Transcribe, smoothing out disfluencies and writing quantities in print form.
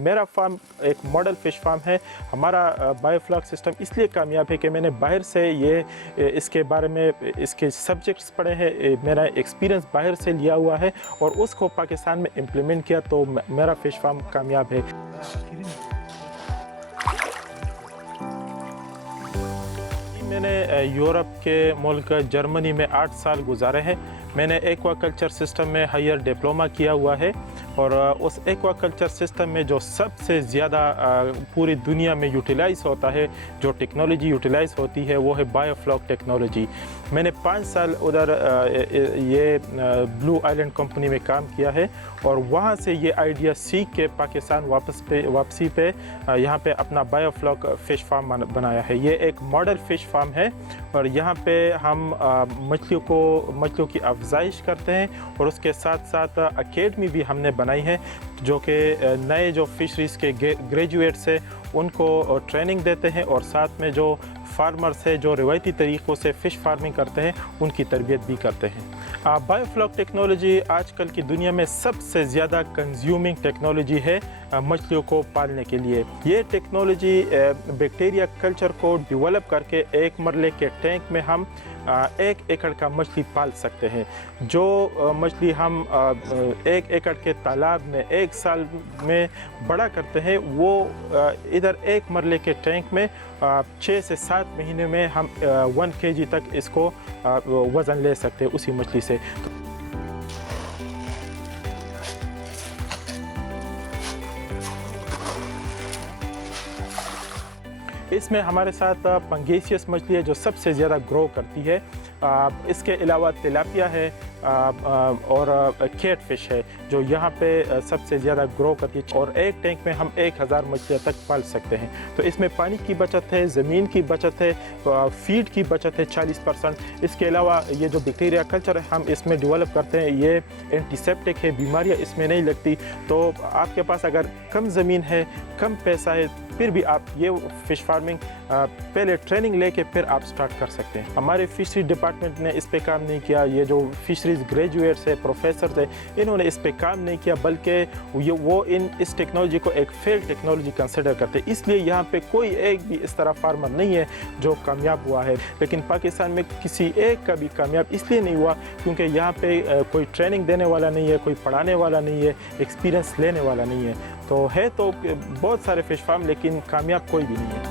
میرا فارم ایک model fish farm ہے. ہمارا بایوفلاک سسٹم اس لیے کامیاب ہے کہ میں نے باہر سے اس کے بارے میں اس کے سبجیکٹس پڑھے ہیں, میرا ایکسپیرینس باہر سے لیا ہوا ہے اور اس کو پاکستان میں امپلیمنٹ کیا, تو میرا فش فارم کامیاب ہے. میں نے یورپ کے ملک جرمنی میں 8 سال گزارے ہیں. میں نے ایکوا کلچر سسٹم میں ہائر ڈپلومہ کیا ہوا ہے, اور اس ایکوا کلچر سسٹم میں جو سب سے زیادہ پوری دنیا میں یوٹیلائز ہوتا ہے, جو ٹیکنالوجی یوٹیلائز ہوتی ہے, وہ ہے بایوفلاک ٹیکنالوجی. میں نے 5 سال ادھر یہ بلو آئیلینڈ کمپنی میں کام کیا ہے, اور وہاں سے یہ آئیڈیا سیکھ کے پاکستان واپسی پہ یہاں پہ اپنا بایوفلاک فش فارم بنایا ہے. یہ ایک ماڈل فش فارم ہے, اور یہاں پہ ہم مچھلیوں کی افزائش کرتے ہیں, اور اس کے ساتھ ساتھ اکیڈمی بھی ہم نے بنائی ہے, جو کہ نئے جو فشریز کے گریجویٹس ہیں ان کو ٹریننگ دیتے ہیں, اور ساتھ میں جو فارمرز ہیں جو روایتی طریقوں سے فش فارمنگ کرتے ہیں ان کی تربیت بھی کرتے ہیں. بایوفلاک ٹیکنالوجی آج کل کی دنیا میں سب سے زیادہ کنزیومنگ ٹیکنالوجی ہے مچھلیوں کو پالنے کے لیے. یہ ٹیکنالوجی بیکٹیریا کلچر کو ڈیولپ کر کے ایک مرلے کے ٹینک میں ہم 1 ایکڑ کا مچھلی پال سکتے ہیں. جو مچھلی ہم 1 ایکڑ کے تالاب میں 1 سال میں بڑا کرتے ہیں, وہ ادھر ایک مرلے کے ٹینک میں 6 سے 7 مہینے میں ہم 1 kg تک اس کو وزن لے سکتے ہیں اسی مچھلی سے. اس میں ہمارے ساتھ پنگیسیس مچھلی ہے جو سب سے زیادہ گرو کرتی ہے. اس کے علاوہ تلاپیا ہے اور کیٹ فش ہے جو یہاں پہ سب سے زیادہ گرو کرتی ہے, اور ایک ٹینک میں ہم 1000 مچھلیاں تک پال سکتے ہیں. تو اس میں پانی کی بچت ہے, زمین کی بچت ہے, فیڈ کی بچت ہے 40%. اس کے علاوہ یہ جو بیکٹیریا کلچر ہے ہم اس میں ڈیولپ کرتے ہیں, یہ اینٹی سیپٹک ہے, بیماریاں اس میں نہیں لگتی. تو آپ کے پاس اگر کم زمین ہے, کم پیسہ ہے, پھر بھی آپ یہ فش فارمنگ پہلے ٹریننگ لے کے پھر آپ سٹارٹ کر سکتے ہیں. ہمارے فشری ڈپارٹمنٹ نے اس پہ کام نہیں کیا, یہ جو فشریز گریجویٹس ہیں, پروفیسرز ہیں, انہوں نے اس پہ کام نہیں کیا, بلکہ وہ اس ٹیکنالوجی کو ایک فیل ٹیکنالوجی کنسیڈر کرتے ہیں. اس لیے یہاں پہ کوئی ایک بھی اس طرح فارمر نہیں ہے جو کامیاب ہوا ہے. لیکن پاکستان میں کسی ایک کا بھی کامیاب اس لیے نہیں ہوا کیونکہ یہاں پہ کوئی ٹریننگ دینے والا نہیں ہے, کوئی پڑھانے والا نہیں ہے, ایکسپیرینس لینے والا نہیں ہے. تو بہت سارے فش فارم, لیکن کامیاب کوئی بھی نہیں ہے.